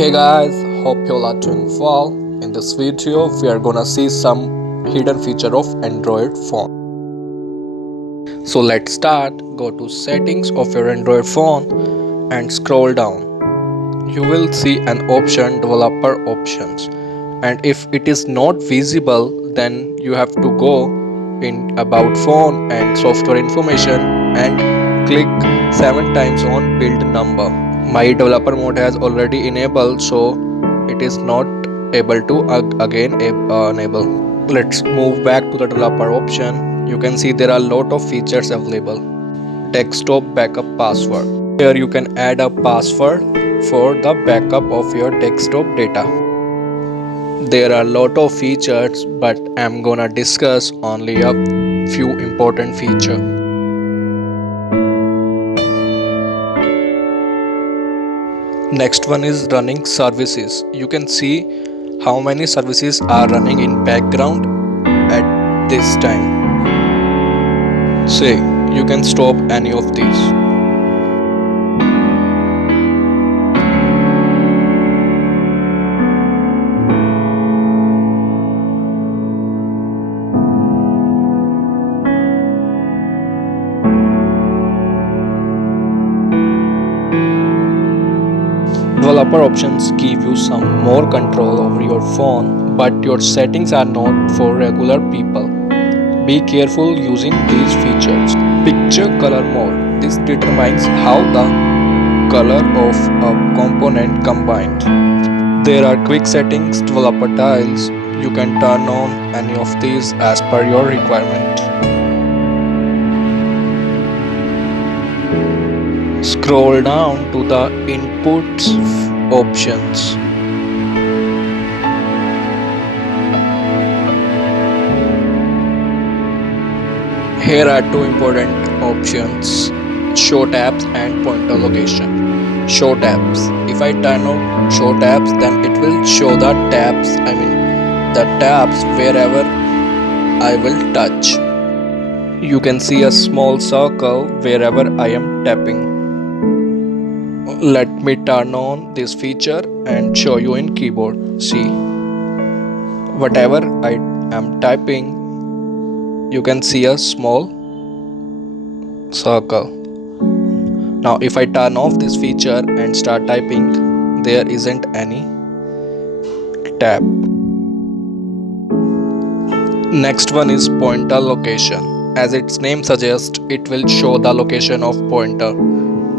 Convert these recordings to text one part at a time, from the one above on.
Hey guys, hope you all are doing well. In this video, we are gonna see some hidden feature of Android phone. So let's start. Go to settings of your Android phone and scroll down. You will see an option developer options, and if it is not visible, then you have to go in about phone and software information and click 7 times on build number. My developer mode has already enabled, so it is not able to again enable. Let's move back to the developer option. You can see there are a lot of features available. Desktop backup password. Here you can add a password for the backup of your desktop data. There are a lot of features, but I'm gonna discuss only a few important features. Next one is running services. You can see how many services are running in background at this time. Say you can stop any of these. Developer options give you some more control over your phone, but your settings are not for regular people. Be careful using these features. Picture color mode. This determines how the color of a component combined. There are quick settings, developer tiles. You can turn on any of these as per your requirement. Scroll down to the inputs options. Here are two important options: show tabs and pointer location. Show tabs. If I turn on show tabs, then it will show the tabs, the tabs wherever I will touch. You can see a small circle wherever I am tapping. Let me turn on this feature and show you in keyboard. See, whatever I am typing, you can see a small circle. Now if I turn off this feature and start typing, there isn't any tab. Next one is pointer location. As its name suggests, it will show the location of pointer.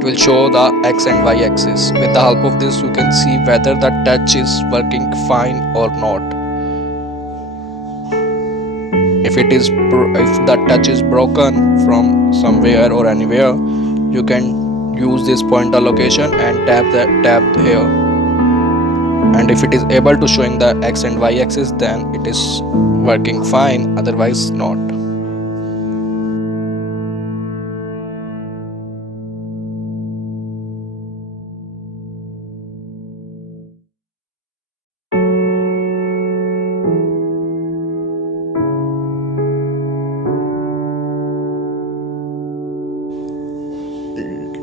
It will show the x and y axis. With the help of this, you can see whether the touch is working fine or not. If the touch is broken from somewhere or anywhere, you can use this pointer location and tap here. And if it is able to showing the x and y axis, then it is working fine, otherwise not.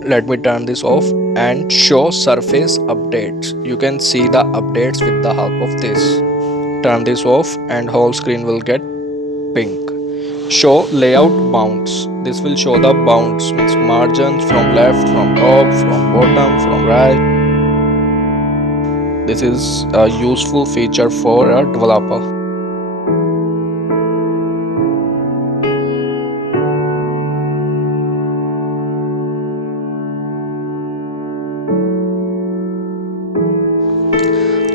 Let me turn this off and show surface updates. You can see the updates with the help of this. Turn this off and whole screen will get pink. Show layout bounds. This will show the bounds, means margins from left, from top, from bottom, from right. This is a useful feature for a developer.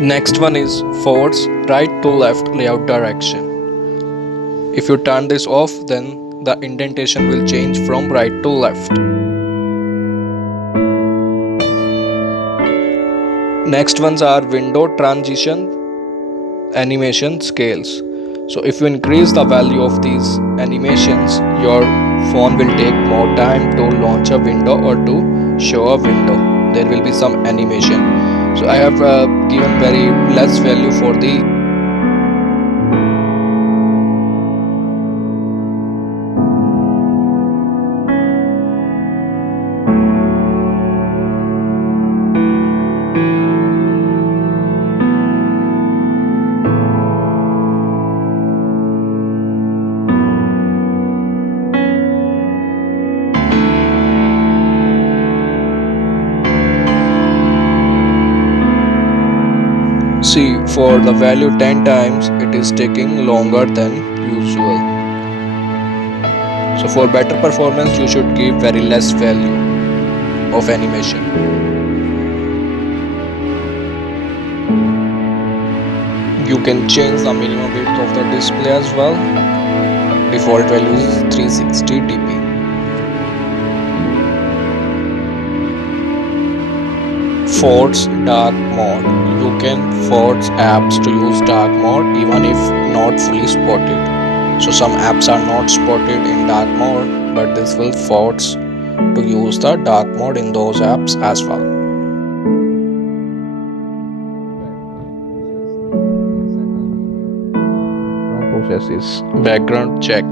Next one is force right to left layout direction. If you turn this off, then the indentation will change from right to left. Next ones are window transition animation scales. So if you increase the value of these animations, your phone will take more time to launch a window or to show a window. There will be some animation. So I have given very less value for the See, for the value 10 times, it is taking longer than usual. So for better performance, you should give very less value of animation. You can change the minimum width of the display as well. Default value is 360 dp. Force dark mode. You can force apps to use dark mode even if not fully spotted. So some apps are not spotted in dark mode, but this will force to use the dark mode in those apps as well. Processes. Background check.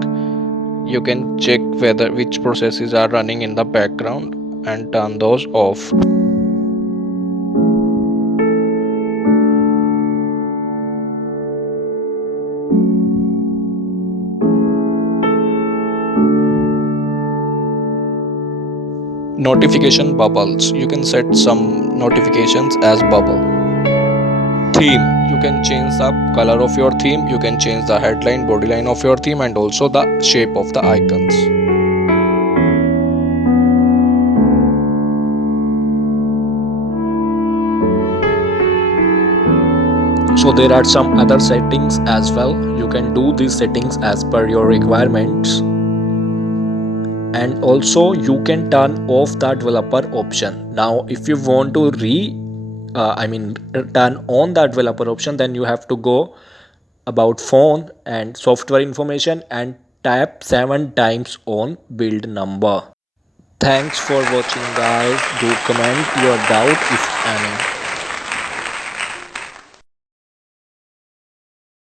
You can check whether which processes are running in the background and turn those off. Notification bubbles. You can set some notifications as bubble. Theme. You can change the color of your theme. You can change the headline, bodyline of your theme, and also the shape of the icons. So there are some other settings as well. You can do these settings as per your requirements. And also you can turn off the developer option. Now if you want to turn on the developer option, then you have to go about phone and software information and tap 7 times on build number. Thanks for watching guys. Do comment your doubt if any.